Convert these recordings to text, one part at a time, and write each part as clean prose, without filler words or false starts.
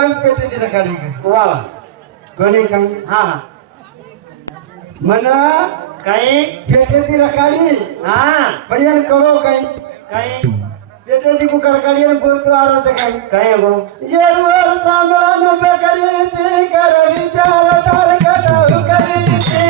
आम्ही पेटेची रकाली वा वा कोणी काही हा हा म्हणा काही पेटेची रकाली हा पण कळो काही काही पेटेची कुकर काढी बोलतो आरोच काही काय गो येरवर चांगला नव्हे करीची कर विचार तार कटाव करीची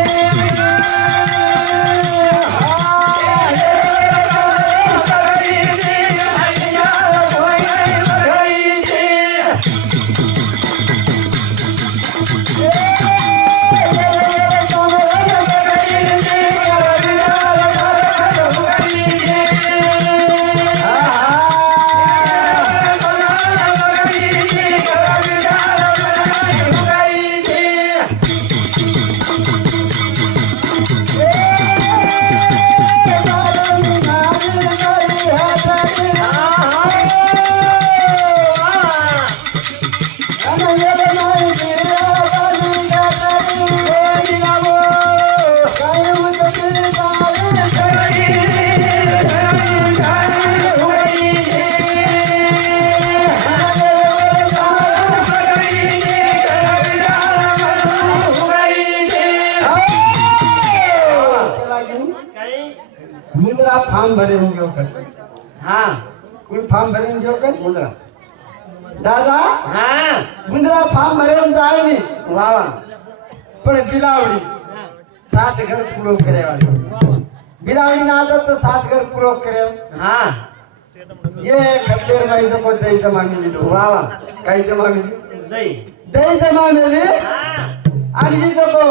मुद्रा फॉर्म भरेन जो कर हा कोण फॉर्म भरेन जो कर मुद्रा दादा हा मुद्रा फॉर्म भरेन जावनी वा वा पण बिलावडी 7 घर पूरो करे वाली बिलावडी ना आदत तो 7 घर पूरो करे हा ये खड्डेर माई को दही जमा मिली वा वा काही जमा मिली दही जमा मिली हा आणि ही जो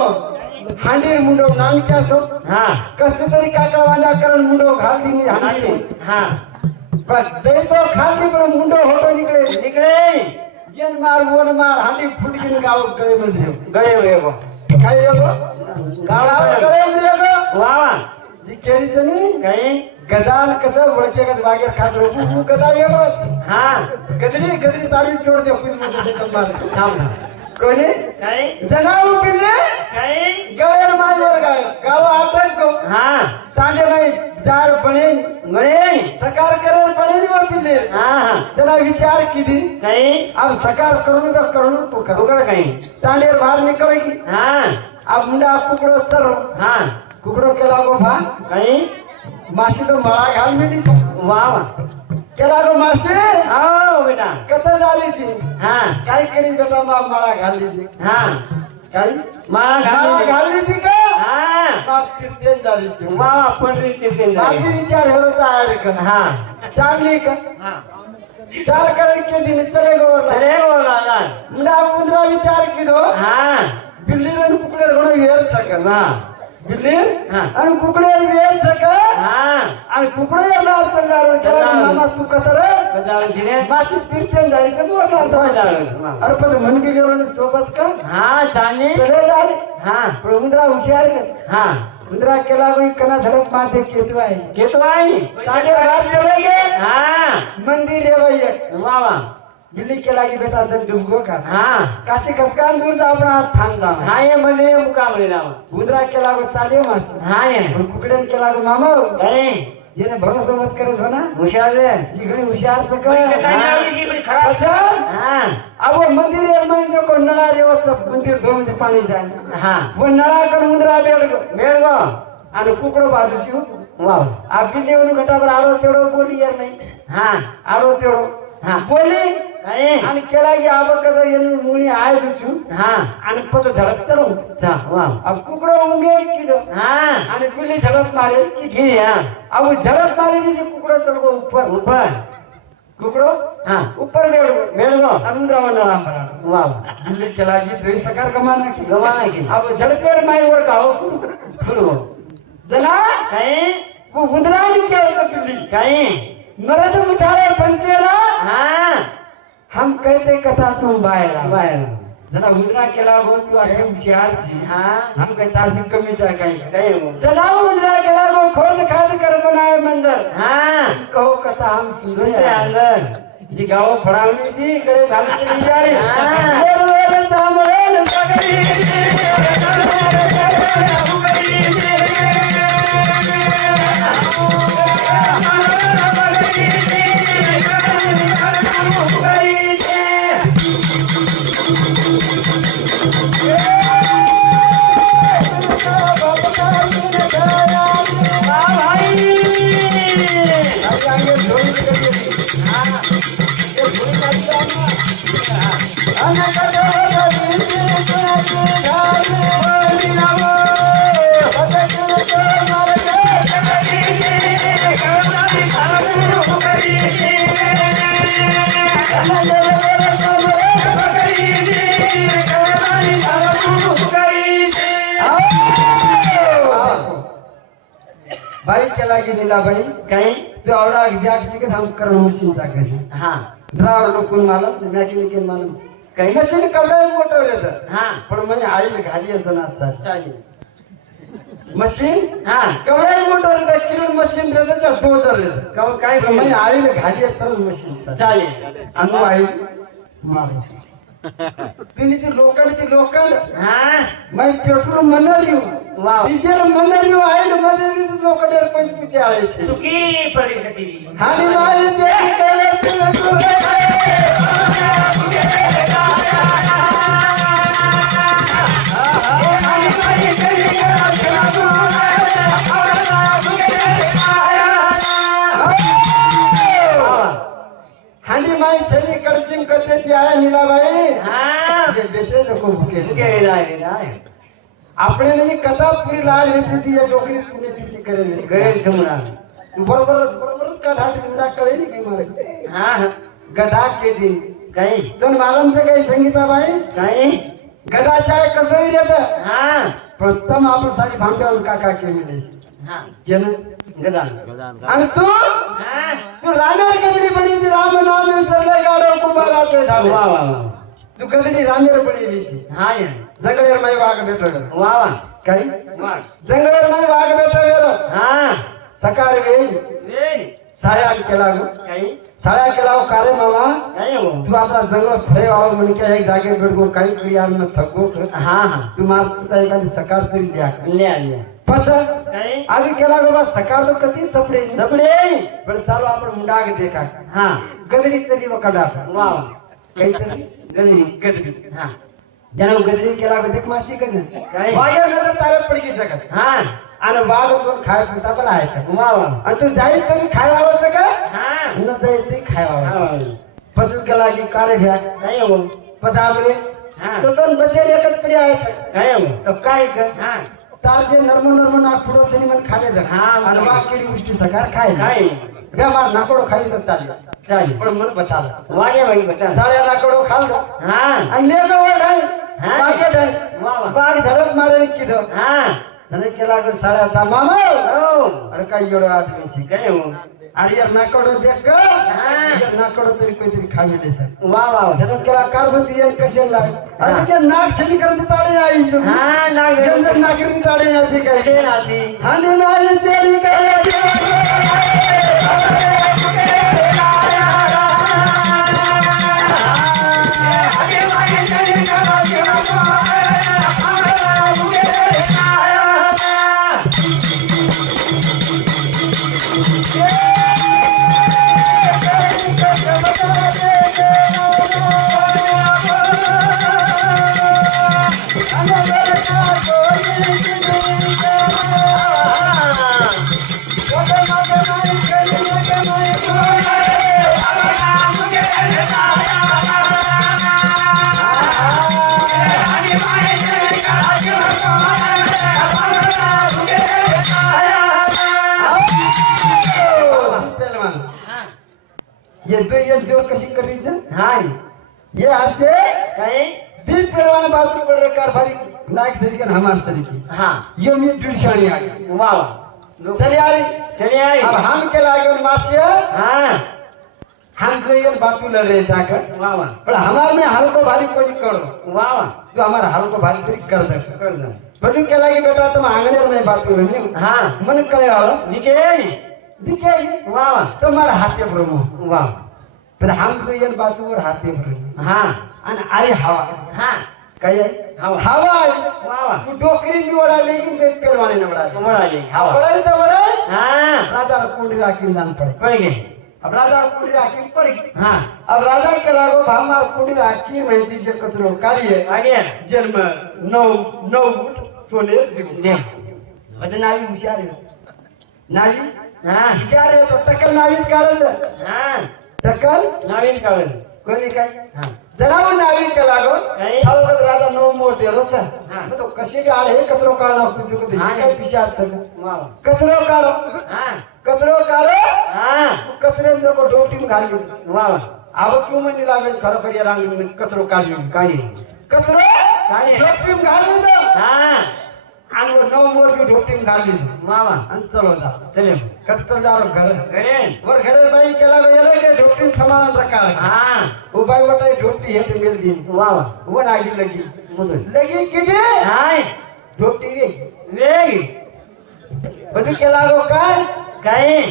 हांडी मुंडो नाम क्या सो हा कसे तरी काका वाला करण मुंडो घाल दी हांडी हा बस दही तो खाती पण मुंडो होतो निकळे निकळे जेन मार वन मार हांडी फुटकीन गाव गळे मध्ये गळे वेगो काय येगो गाव गळे मध्ये येगो वा वा जी केरीचं नाही काही गदाल कसं वळके गद बागेर खात रोकू गदा येगो हा गदरी गदरी तारी जोड दे कुल मध्ये कमाल थांब ना कोणी काही जनाव पिले काही गळेर मायवर गाय गाव आटक गो हा तांडे माई जार बने गळे सकार करेल बने व पिले हा हा त्याला विचार केली काही अब सकार करून तो करून तो कर उकड काही तांडेर बाहेर निकळेगी हा अब मुंडा कुकडो सर हा कुकडो केला गो भा काही माशी तो मळा घाल मिली वा वा केला गो माशी आओ बेटा कत झाली ती हा काय केली जटा मळा घालली ती हा काय मला मळा घालली ती का हा बाप किती झाली ती वा वा पंढरी ते बाकी विचार हेलो तयार कर हा चालली का हा चाल कर केली चले गो अरे बोला मुंडा मुंडा विचार किदो हा बिल्ली रे कुकडे घोडो येल सक वा बिल्ली हा. आणि कुकडे येल सक हा आणि कुकडे येणार चलणार चला मामा तू कसं रे बजाव जिने माशी तीर्थन जायचं तू वाटणार अरे पण म्हणके गेलो ना सोबत का हा चालले चले जाय हा पण मुंद्रा हुशार कर हा मुंद्रा केला कोई कना धडक माते केतवा आहे घेतो आहे ताडे बाहर चले गए हा मंदिर है भैया वा वा बिल्ली केला की बेटा तर डुबगो का हा काशी कसकान दूर जा अपना हात थांब जा हा ये म्हणजे मुकाबले राव मुंद्रा केला को चाले मास हा ये कुकड़न केला को मामा अरे ये भरोसा मत करे हो ना हुशार रे ये घणी होशियार से खराब अच्छा हा अब वो मंदिर है मैं जो को नला रे वो सब मंदिर धोम से पानी जाए हा वो नला कर मुंद्रा बेड बेळगो आणि कुकडो बाजू शिव वाव आप बिल्ली उन घटावर आरो तेडो बोली यार नाही हा आरो तेडो हा बोली काय आणि केला की आब कसं येणं मुळी आहे दुसू हा आणि पत झडप चढू चा वाव अब कुकडो उंगे किदो हा आणि बिल्ली झडप मारे की घे हा अब झडप मारे जी कुकडो चढो ऊपर ऊपर कुकडो हा ऊपर बेळगो अनुद्रावन रामरा वाव बिल्ली केला की दुई सकार कमाना की गवाना की अब झडपेर माईवर गाव फुलगो जना काय वो उंदरानी केवचं बिल्ली काय मरद मुछाळे पंकेला हा हम कहते कथा तुम बायला बाहेर जना उंदरा केला हो तू आहे होशियार छी हा हम कहता थी कमी जा काही काय हो जना उंदरा केला को खोज खाज कर बनाए मंदिर हा कहो कथा हम सुनो ते अंदर जी गाव फडावली थी इकडे घालत नाही जाडी हा. वर सांभळेल पगडी ये धोनी की गली है। हाँ ये धोनी का जाना अन करो दिल के घर बोली ना वो सच तो मार भाई केला की नीला भाई काही तो आवडा एक्झॅक्ट की हम करणं चिंता करी हा ड्रायव्हर लोकून मालम मॅकॅनिकल मालम काही मशीन कवडा मोठवले तर हा पण म्हणजे आई घाली असं ना चालेल मशीन हा कवडा मोठवले तर किलो मशीन देतं डोजरले कव काय म्हणजे आई घाली तर मशीन चालेल अनु आई मार तुम्ही ती लोकांची हा मैं पेट्रोल मनर लिहू वाव डिझेल मनर लिहू आई मध्ये लोकांचे पंचवीस आहे चुकी पडेल का ती आणि माई जे हांडी माई छेली कडचिंग करते ती आहे नीलाबाई हा जे बेटे लोक भुके काय राय આપણે ની કથા પૂરી લાલ લીધી એ ડોકરી પૂરી પીતી કરેલી गैर समोर बरोबर बरोबर गधा निंदा कळेली की मारे हा गधा के दिन काही दोन मालमचं काही संगीताबाई काही गधा चाय कसंही देतं हा प्रथम आपण सारी भांडवल काका के मिळे हा केलं गदान आणि तू हा तू रामेर गदडी पडी ती राम नाम विसरले गाडो कुंभाराचे झाले वा वा वा तू गदडी रामेर पडली हा या जंगलेर माई वाघ भेटलो वा वा काही वा जंगलेर माई वाघ भेटलो हा सकाळी वेळी वे साया केला गो काही साया केला हो का रे मामा काही हो तू आता जंगल फळे व्हावं म्हणजे काय एक जागे भेटगो काही क्रिया न थकगो हा हा तू माझा एखादी सकाळ तरी द्या लिया पछ काही आधी केला गो बा सकाळ तो कधी सपडे सपडे पण चालू आपण मुंडाग देखा हा गदडी तरी वकडा वा वा काहीतरी गदरी गदडी हा ज्यानं गदडी केला गो देख माशी कधी काय? वाघ्या नजर तारत पडकी सगळं हा आणि वाघ पण खाय पुरता पण आहे वा वा आणि तू जाईल तरी खायला आवडतं का हा न जाईल तरी खायला हा आवडतं वा पचून केला की काळे घ्या काही हो पदावले हा तो दोन बचेल एकच प्रिय आहे काही हो तर काय कर हा तार जे नर्म नाक पुढं तरी मन खाले जा हा. आणि वाकेडी गोष्टी सकार खाय काय बेमार नाकोडो खाई तर चालेल चालेल पण मन बचाल वागे बाई बता साळ्या नाकोडो खाल्लं हा आणि लेकर वर आहे हा. बागेत आहे वा वा बाग झडप मारे किधं हा धने केला कर साळ्याचा मामा हो अरे काय एवढं आदमी काय हो अरे यार नाकोडो देख का हा. यार नाकोडो तरी काहीतरी खाल्ले सर वा वा धने केला कारभती येईल कशाला अरे ते नाक छली करत ताळे आईचं हा नाग जर नागरी ताळे याची काय कसे राहते आणि माझी चेडी करायची ये जोर कशी करायचं हा ये असे काय दिल पहलवान बाजू पड़े कारभारी नायक सरीकन हमार सरीकी हा यो मी दुलशानी आ गई वा वा चली आ रही चले आई अब हम के लागे मासिया हा हम तो ये बातू लड़ रहे जाकर वा वा पर हमार में हाल को भारी कोई करो वा वा तो हमारा हाल को भारी कोई कर दे कर दो बदू के लागे बेटा तुम आंगने में बातू रही हा मन करे वाला निके दिखे वा वा तुम्हारा हाथे ब्रह्म वा पर हम तो ये बातू और हाथे ब्रह्म हा आणि आई हवा हा काय हवा. हवा आई वा वा तू डोकरी भी ओढा लेकिन ते पेलवाने न बड़ा कमळ आली हवा पड़े तो बड़े हा राजा कुंडी राखी जान पड़े पळ गे अब राजा कुंडी राखी पड़ी हा अब राजा के लागो भामा कुंडी राखी माहिती जे कचरो काढिये आगे जेल में नौ सोने दे म्हणजे नावी हुशार आहे नावी हा हुशार आहे तो. टक्कल नावीत काढत हा टक्कल नवीन कळलं कोणी काय हा जनावर नावीत केला गो काय? सावकाश राजा नऊ मोठ दिलो हा. तो कशी काढ हे कचरो काढ हा. काय पिशाच वा कचरो काढ हा कचरो काढ हा कचरे नको डोटीम घाली वा आवक क्यों म्हणली लागेल खरं खरी रांगून कचरो काढली काही कचरो काय? डोटीम घाली हा आणि नऊ मोठी डोटीम घाली वा आणि चलो जा चले कचरो जाओ घर घरे वर घरे बाई केला गेला के डोटीम समान प्रकार हा उबाई वटाई ढोटी हे मिल दी वा वो नागी लगी मुदल लगी किती हाय ढोटी रे वेग बदू केला गो काय काय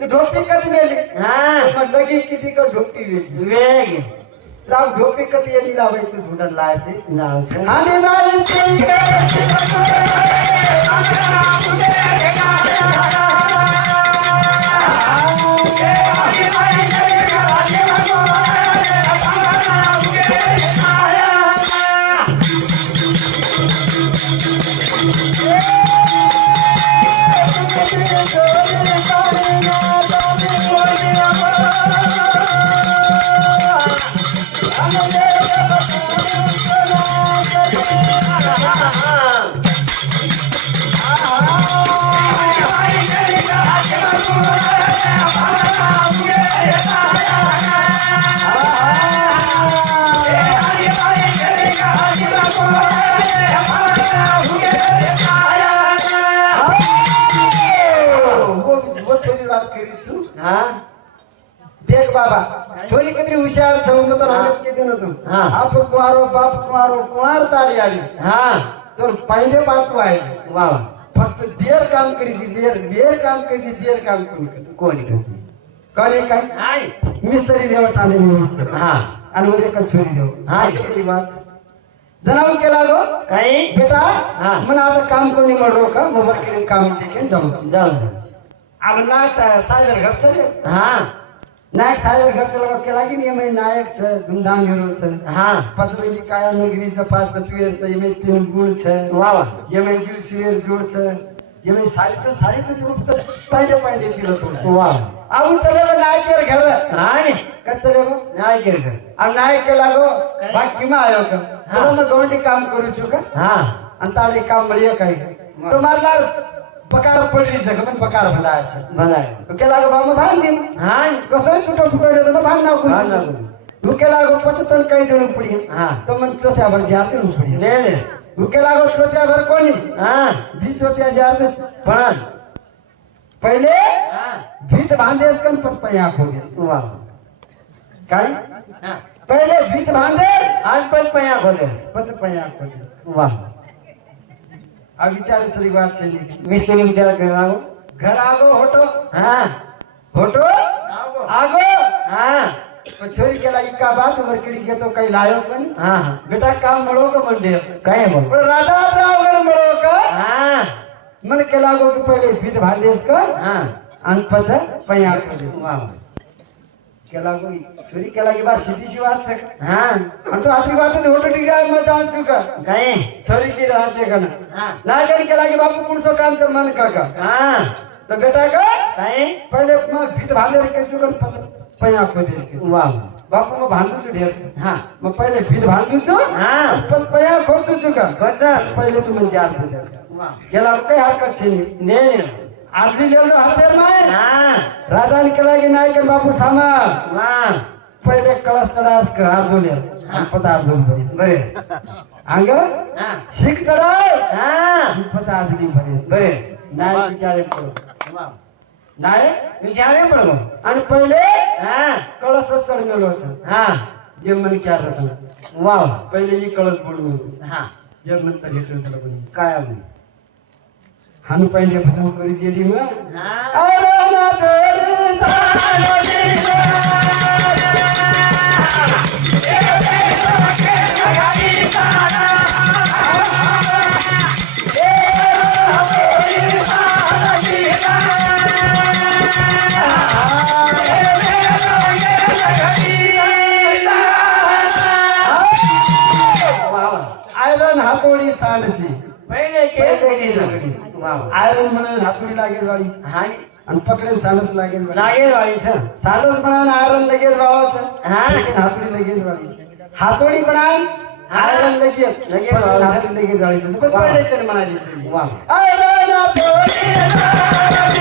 तू ढोटी कट मेली हा मग लगी किती का ढोटी वेली वेग साव ढोटी कट येली लावाय तू ढुंडन लायसे जाऊ चल आणि मारी वो थोड़ी बात करी तू हा देख बाबा थोड़ी कितनी होशियार छो मैं तो हालत के दिन तू हाँ। आप कुमारो बाप कुमारो कुमार तारी आली हा तो पहले बात तू आई वा फक्त देर काम करी थी देर काम करी थी देर काम करी कोणी करे काय हाय मिस्त्री देवट आले मिस्त्री हा आणि उद्या का छोरी देव हाँ। थोडी बात जनावर केला गो काही बेटा हाँ। मला आता काम कोणी म्हणलो का मोबाईल केले काम देखील जाऊ जाऊ अब ना सागर घर चले हा नायक सागर घर चला केला की नाही नायक छ धूमधाम हेरो हा पचली काया नगरी च पास तत्वेर च येमे तीन गुण छ वा येमे जीव शिवेर जोड छ येमे सारी तो रूप त पाइडे तिलो तो वा अब चले नायक के घर हाय का चले गो नाही केलं अब नायक के लागो काय? बाकी में आयो का हाँ। तो मैं गौंडी काम करू छु का हा अंताली काम बढ़िया काही तो मारला पकार पडली छ पण पकार भला छ भलाय तो के लागो बाम भान दिन हाय कसं छुटो फुटो दे तो भान ना भान ना कुणी कुणी. रुकेला गो पचतन काही जण पडी हा तो मन चोथ्या भर जाते पडी ले ले रुकेला गो चोथ्या भर कोणी हा जी चोथ्या जाते पण पहिले हा भीत बांधेस कन पया खोगे वा काय हा पहिले भीत बांधे आज पण पया खोले पया खोगे वा अब विचार सरी बात छे मिस्त्री विचार करवा घर आगो होटो हा होटो आगो हा तो छोरी केला इका बात वरकडी घेतो काही लायो पण हा बेटा काम मळो का म्हणजे काय बोल पण राजा आपला मळो का हा मन केला गो की पहिले भीत बांधेस का हा आणि पछा पया खोगे वा केला गो छोरी केला की बात सीधी बात छे हा आणि तो आपली बात होटो ठीक आहे मग चान्स का काय छोरी की राहते का ना हा लागण केला की बापू पुढचं काम से मन का हा तो बेटा का काय पहिले मग भीत बांधे के चुकन पया खोदे वा बापू मग बांधू तू ढेर हा मग पहिले भीत बांधू तू हा पण पया खोदू तू का कसं पहिले तू म्हणजे अर्ध दे वा गेला काही हरकत छे ले ले अर्धी लेलो हाते माय हा राजाने केला की नाही कर बापू थांबा वा पहिले कळस चढास का अर्धोले पता अर्धोल बरे अंग हा शिक चढास हा पता अर्धी भरे बरे नाही विचारे करू वा नाही विचारे पडलो आणि पहिले हा कळस चढलेलो होता हा जे मन क्या होता वा पहिले ही कळस बोलू हा जे मन तर घेतलं त्याला कोणी काय आम्ही हम पहिले फोन करी दिली मग हा अरे ना तेरी सारी आयरन हातोडी सांडची पहिले पहिले केस केस. वा आयरन म्हणून हातोडी लागेल वाळी हाय आणि पकडेल सालच लागेल वाळी. लागेल वाली सर सालच म्हणून आयरन लगेच वाळायचं. हा. हातोडी लगेच वाळी. हातोडी पण आयरन लगेच लगेच पण वाळायचं. हातोडी लगेच वाळायचं. पण वा. पहिले तर म्हणाली वा आयरन हातोडी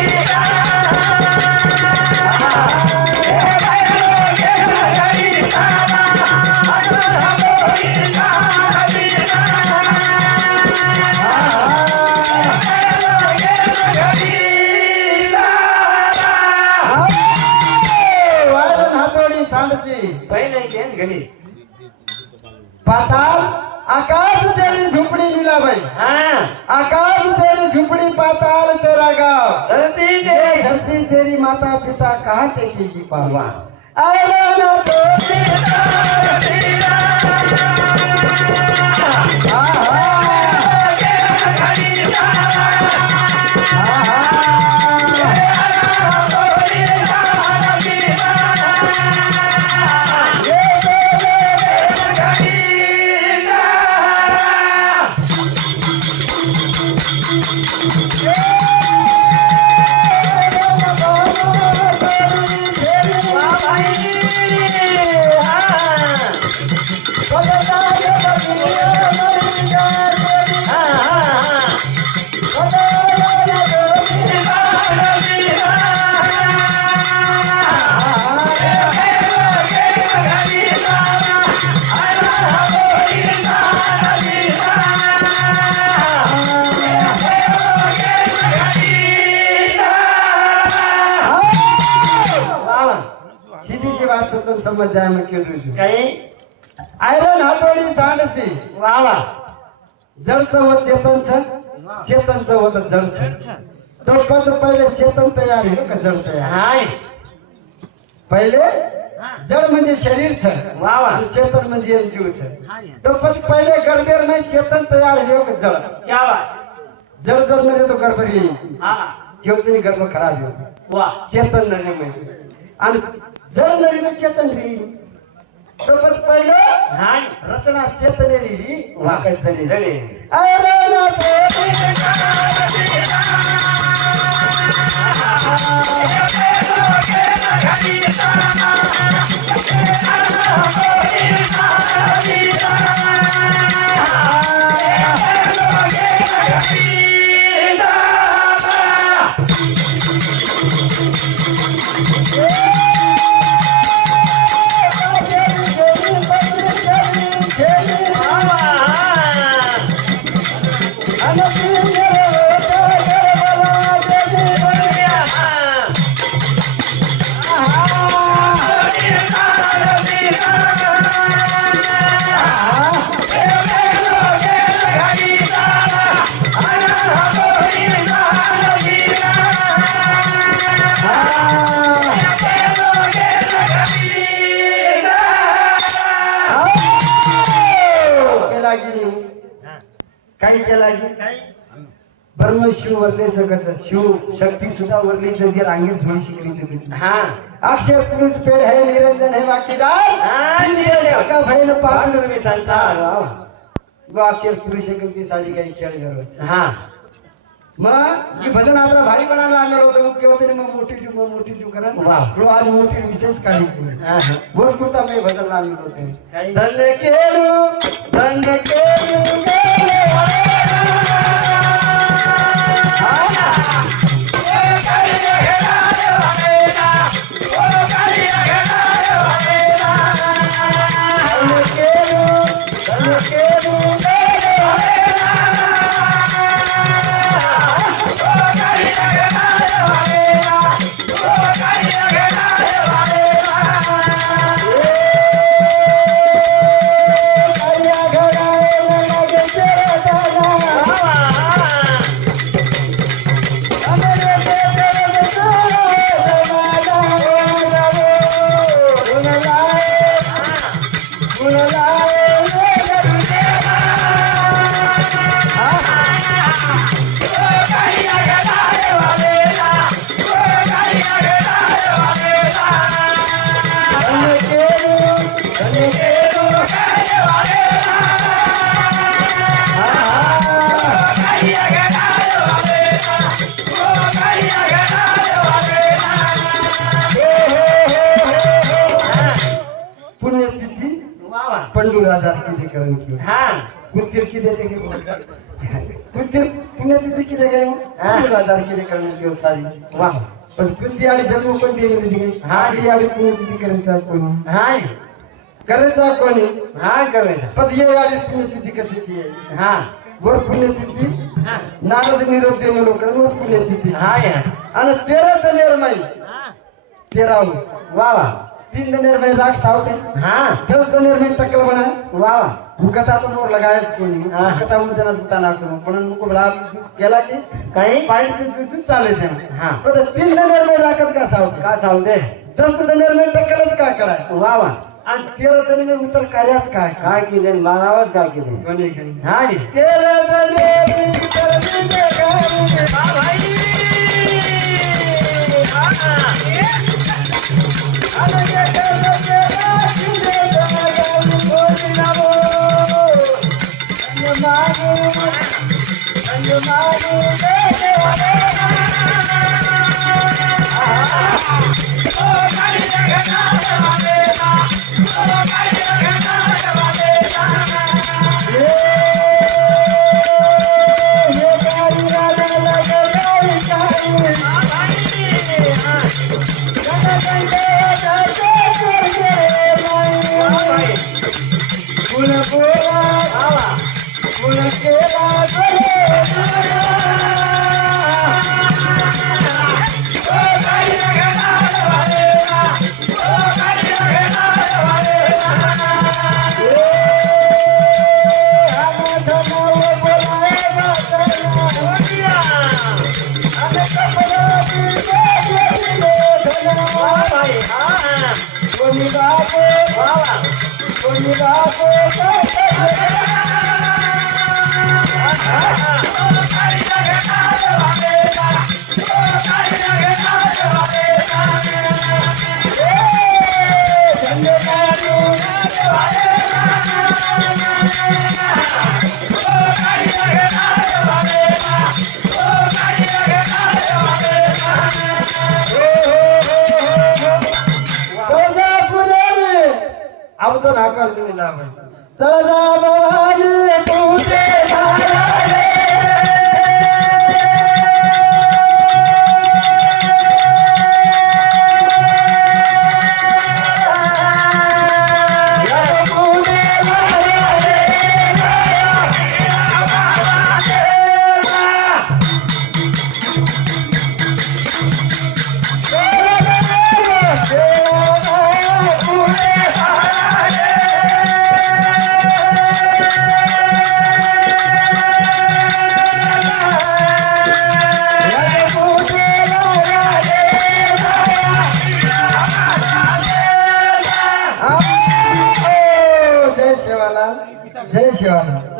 आयरन हातोडी सांडची पहिले केस घडी पाताल आकाश तेरी झुपडी लीलाबाई हा आकाश तेरी झुपडी पाताल तेरा गाव धरती ये दे धरती तेरी माता पिता कहाँ टेकेगी पाँव वा आयरन हातोडी सीधी सी बात तो तुम समझ जाए मैं क्यों दूँ काही आयरन हातोडी सांडची वा वा जडचं व चेतनचं चेतनचं होतं जडचं तो कसं पहिले चेतन तयार आहे का जड तयार हाय पहिले जड म्हणजे शरीरचं वा वा आणि चेतन म्हणजे जीवचं तो पण पहिले गडबेर नाही चेतन तयार आहे का जड क्या बात जड जड म्हणजे तो गडबड येईल हा घेऊन गडबड खराब येऊ वा चेतन नाही म्हणजे आणि जड नाही तर चेतन येईल तो पण पहिलं हाय रचना चेतने लिहिली वा काय झाली झाली आयरन काही केला ब्रह्म शिव वरले जगत शिव शक्ती सुद्धा वरली जगी रांगेत थोडी शिकली होती हा अक्षय पुरुष पेड़ है निरंजन है बाकीदार हा निरंजन. का भैन पांडुर पांडुरंगी संसार वो अक्षर पुरुष की साडी काही खेळ करत हा मग ही भजन आपला भारी बनायला आलेलो होतो मुख्यमंत्री मग मोठी जीव करा वा. तो आज मोठी विशेष काळजी हा हा. बोल कुठा मी भजन आलेलो होते काही धन्य केलू जरूर आजार किती करून की हाँ कुत्तिर की देते के कुत्तिर पुण्यतिथि की जगह जरूर आजार किती करून की सारी वाह पण कुत्ती आणि जन्म पण दिले नाही हा. ती आणि पुण्यतिथि करायचा कोणी हाँ करायचा कोणी हाँ करेगा पण ये आणि पुण्यतिथि करते ती हाँ वर पुण्यतिथि हाँ नारद निरोप देणे लोक वर पुण्यतिथि हाँ यार आणि 13 दनेर माई हाँ 13 वाह वाह 3 दनेर में राख सावते हाँ 10 दनेर में टक्कर बना वाह वाह भूकता तो मोर लगायच कोणी हा. भूकता मध्ये त्यांना दुता ना करू पण नको बळा गेला की कहीं पाणी तू चाले ते हा. पण 3 दनेर में राखत का सावते का सावदे 10 दनेर में टक्करच का कराय वाह वाह आणि 13 दनेर में उतर कार्यास काय काय केले बारावर काय केले कोणी केली हाँ जी 13 दनेर करती दे गावी हाँ भाई अब तो नाकर नहीं लाभ तजा भवानी पूजे जय शिवाला